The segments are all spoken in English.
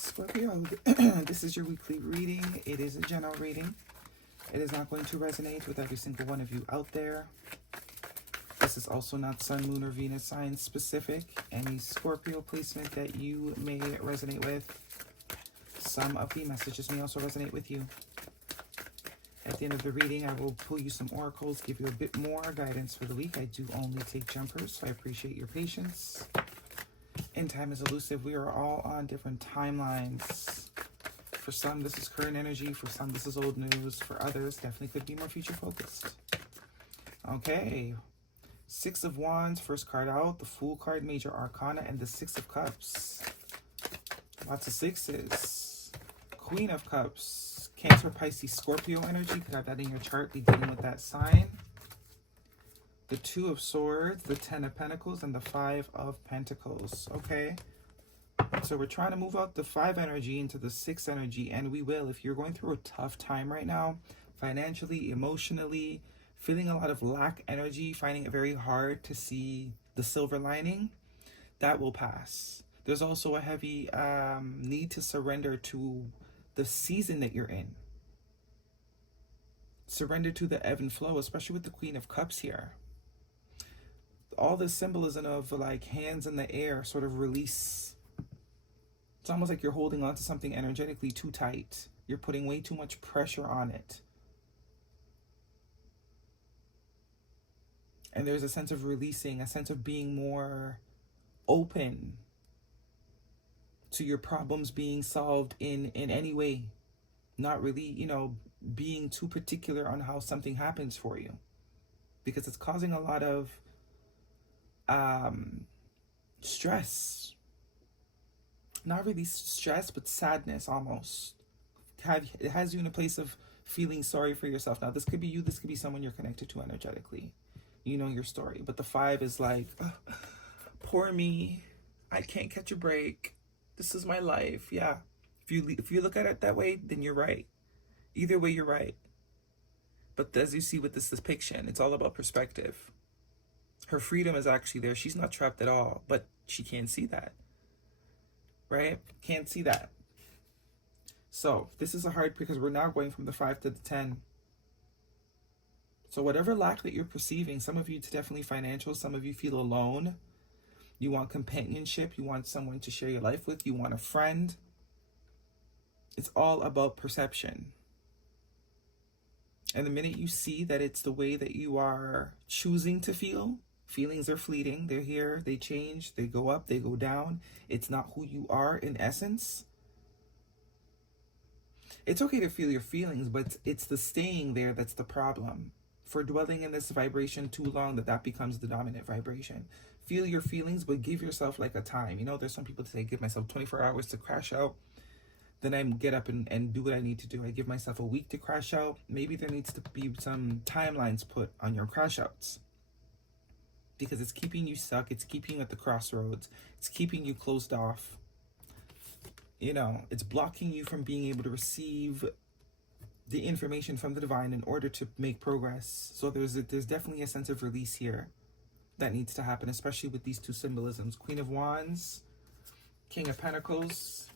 Scorpio, this is your weekly reading. It is a general reading. It is not going to resonate with every single one of you out there. This is also not Sun, Moon, or Venus sign specific. Any Scorpio placement that you may resonate with, some of the messages may also resonate with you. At the end of the reading, I will pull you some oracles, give you a bit more guidance for the week. I do only take jumpers, so I appreciate your patience. And time is elusive. We are all on different timelines. For some, this is current energy. For some, this is old news. For others, definitely could be more future focused. Okay. Six of Wands, first card out. The Fool card, Major Arcana, and the Six of Cups. Lots of sixes. Queen of Cups. Cancer, Pisces, Scorpio energy. You could have that in your chart. Be dealing with that sign. The Two of Swords, the Ten of Pentacles, and the Five of Pentacles. Okay. So we're trying to move out the 5 energy into the 6 energy, and we will. If you're going through a tough time right now, financially, emotionally, feeling a lot of lack energy, finding it very hard to see the silver lining, that will pass. There's also a heavy need to surrender to the season that you're in. Surrender to the ebb and flow, especially with the Queen of Cups here. All this symbolism of like hands in the air, sort of release. It's almost like you're holding on to something energetically too tight. You're putting way too much pressure on it. And there's a sense of releasing, a sense of being more open to your problems being solved in any way. Not really, being too particular on how something happens for you. Because it's causing a lot of stress. Not really stress, but sadness almost. It has you in a place of feeling sorry for yourself. Now, this could be you. This could be someone you're connected to energetically. You know your story. But the 5 is like, poor me. I can't catch a break. This is my life. Yeah. If you look at it that way, then you're right. Either way, you're right. But as you see with this depiction, it's all about perspective. Her freedom is actually there. She's not trapped at all, but she can't see that. Right? Can't see that. So this is a hard, because we're now going from the 5 to the 10. So whatever lack that you're perceiving, some of you it's definitely financial. Some of you feel alone. You want companionship. You want someone to share your life with. You want a friend. It's all about perception. And the minute you see that it's the way that you are choosing to feel, feelings are fleeting. They're here. They change. They go up. They go down. It's not who you are in essence. It's okay to feel your feelings, but it's the staying there that's the problem. For dwelling in this vibration too long, that becomes the dominant vibration. Feel your feelings, but give yourself like a time. There's some people that say, give myself 24 hours to crash out. Then I get up and do what I need to do. I give myself a week to crash out. Maybe there needs to be some timelines put on your crash outs. Because it's keeping you stuck. It's keeping you at the crossroads. It's keeping you closed off. It's blocking you from being able to receive the information from the divine in order to make progress. So there's definitely a sense of release here that needs to happen, especially with these two symbolisms. Queen of Wands, King of Pentacles,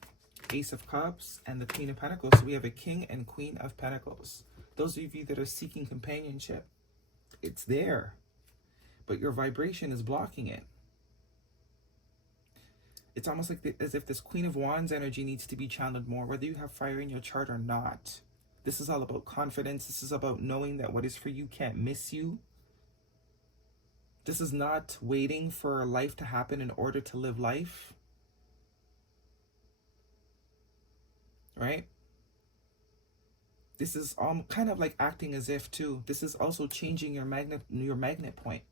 Ace of Cups, and the Queen of Pentacles. So we have a King and Queen of Pentacles. Those of you that are seeking companionship, it's there. But your vibration is blocking it. It's almost like as if this Queen of Wands energy needs to be channeled more, whether you have fire in your chart or not. This is all about confidence. This is about knowing that what is for you can't miss you. This is not waiting for life to happen in order to live life. Right? This is kind of like acting as if too. This is also changing your magnet point.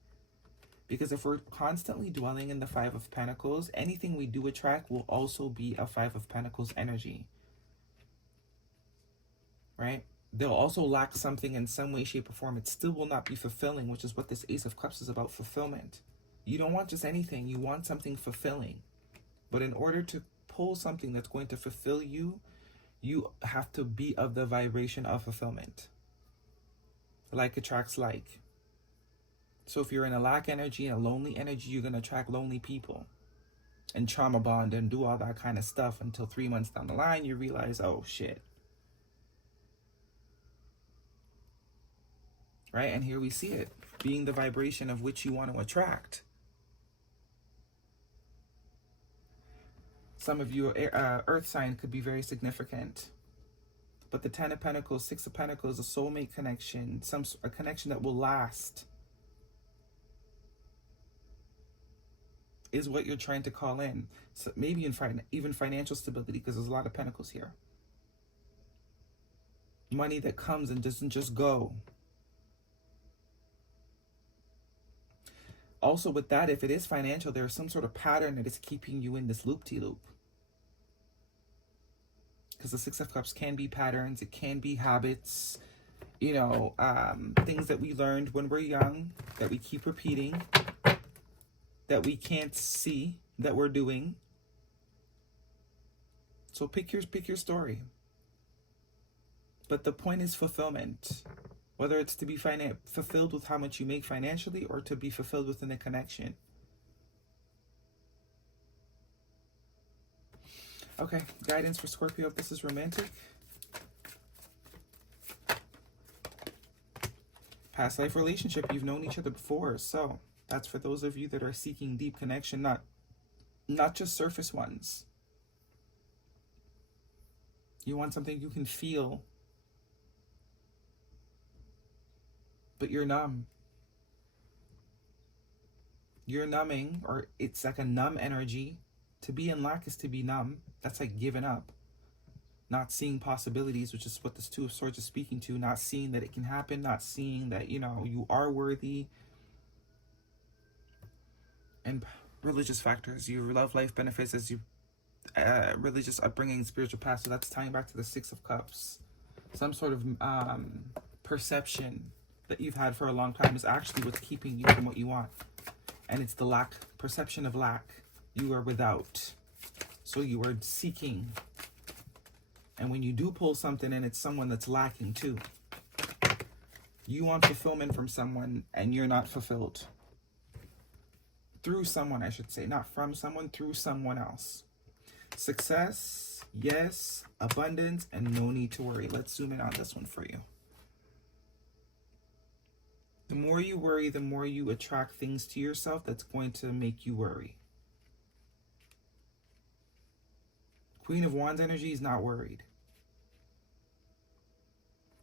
Because if we're constantly dwelling in the 5 of Pentacles, anything we do attract will also be a 5 of Pentacles energy. Right? They'll also lack something in some way, shape, or form. It still will not be fulfilling, which is what this Ace of Cups is about, fulfillment. You don't want just anything. You want something fulfilling. But in order to pull something that's going to fulfill you, you have to be of the vibration of fulfillment. Like attracts like. So if you're in a lack energy and a lonely energy, you're going to attract lonely people. and trauma bond and do all that kind of stuff until 3 months down the line, you realize, oh shit. Right? And here we see it being the vibration of which you want to attract. Some of you, earth sign could be very significant. But the 10 of Pentacles, 6 of Pentacles, a soulmate connection, a connection that will last, is what you're trying to call in. So maybe even financial stability, because there's a lot of pentacles here. Money that comes and doesn't just go. Also with that, if it is financial, there's some sort of pattern that is keeping you in this loop-de-loop. Because the 6 of Cups can be patterns, it can be habits, you know, things that we learned when we're young, that we keep repeating, that we can't see that we're doing. So pick your story. But the point is fulfillment. Whether it's to be fulfilled with how much you make financially or to be fulfilled within a connection. Okay, guidance for Scorpio if this is romantic. Past life relationship, you've known each other before. So that's for those of you that are seeking deep connection, not just surface ones. You want something you can feel, but you're numb. You're numbing, or it's like a numb energy. To be in lack is to be numb. That's like giving up. Not seeing possibilities, which is what this Two of Swords is speaking to. Not seeing that it can happen. Not seeing that, you know, you are worthy. And religious factors. Your love life benefits as you religious upbringing, spiritual past. So that's tying back to the 6 of Cups. Some sort of perception that you've had for a long time is actually what's keeping you from what you want. And it's the lack, perception of lack. You are without. So you are seeking. And when you do pull something in, it's someone that's lacking too. You want fulfillment from someone and you're not fulfilled. Through someone, I should say. Not from someone, through someone else. Success, yes. Abundance, and no need to worry. Let's zoom in on this one for you. The more you worry, the more you attract things to yourself that's going to make you worry. Queen of Wands energy is not worried.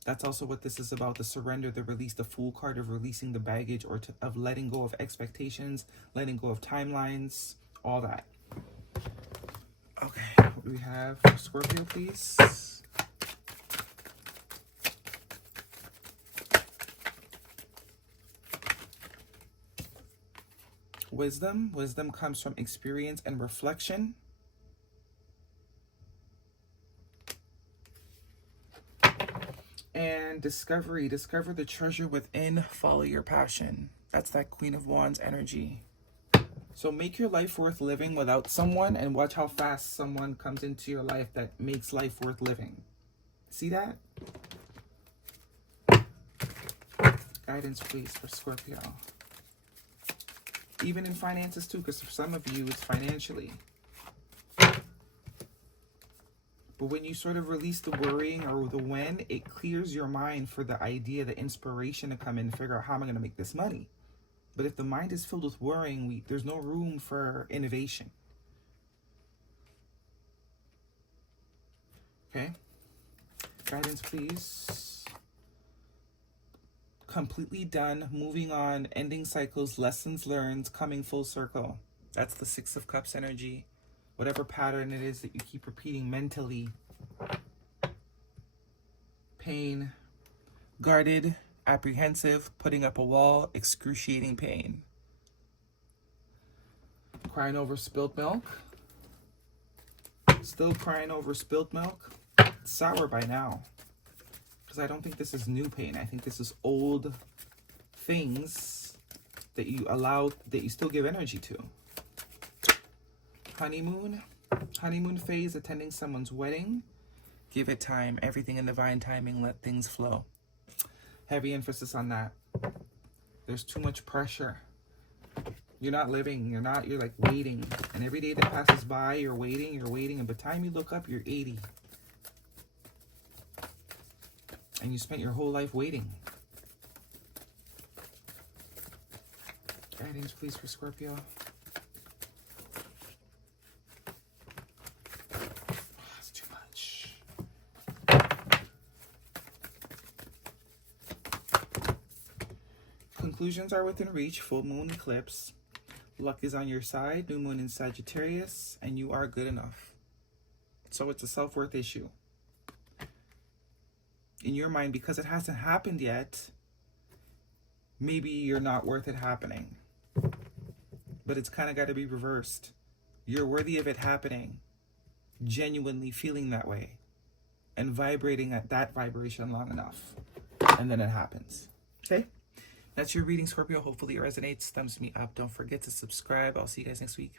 That's also what this is about, the surrender, the release, the Fool card of releasing the baggage or of letting go of expectations, letting go of timelines, all that. Okay, what do we have for Scorpio, please? Wisdom. Wisdom comes from experience and reflection. And discovery. Discover the treasure within. Follow your passion. That's that Queen of Wands energy. So make your life worth living without someone, and watch how fast someone comes into your life that makes life worth living. See that? Guidance, please, for Scorpio. Even in finances too, because for some of you it's financially. But when you sort of release the worrying or the when, it clears your mind for the idea, the inspiration to come in and figure out how am I going to make this money. But if the mind is filled with worrying, there's no room for innovation. Okay? Guidance, please. Completely done, moving on, ending cycles, lessons learned, coming full circle. That's the 6 of Cups energy. Whatever pattern it is that you keep repeating mentally. Pain, guarded, apprehensive, putting up a wall, excruciating pain. Crying over spilt milk. Still crying over spilt milk. It's sour by now. Because I don't think this is new pain. I think this is old things that you allow, that you still give energy to. Honeymoon. Honeymoon phase, attending someone's wedding. Give it time. Everything in divine timing. Let things flow. Heavy emphasis on that. There's too much pressure. You're not living. You're like waiting. And every day that passes by, you're waiting. And by the time you look up, you're 80. And you spent your whole life waiting. Guidance, please, for Scorpio. That's too much. Conclusions are within reach. Full moon eclipse. Luck is on your side. New moon in Sagittarius. And you are good enough. So it's a self-worth issue. In your mind, because it hasn't happened yet, maybe you're not worth it happening. But it's kind of got to be reversed. You're worthy of it happening. Genuinely feeling that way. And vibrating at that vibration long enough. And then it happens. Okay? That's your reading, Scorpio. Hopefully it resonates. Thumbs me up. Don't forget to subscribe. I'll see you guys next week.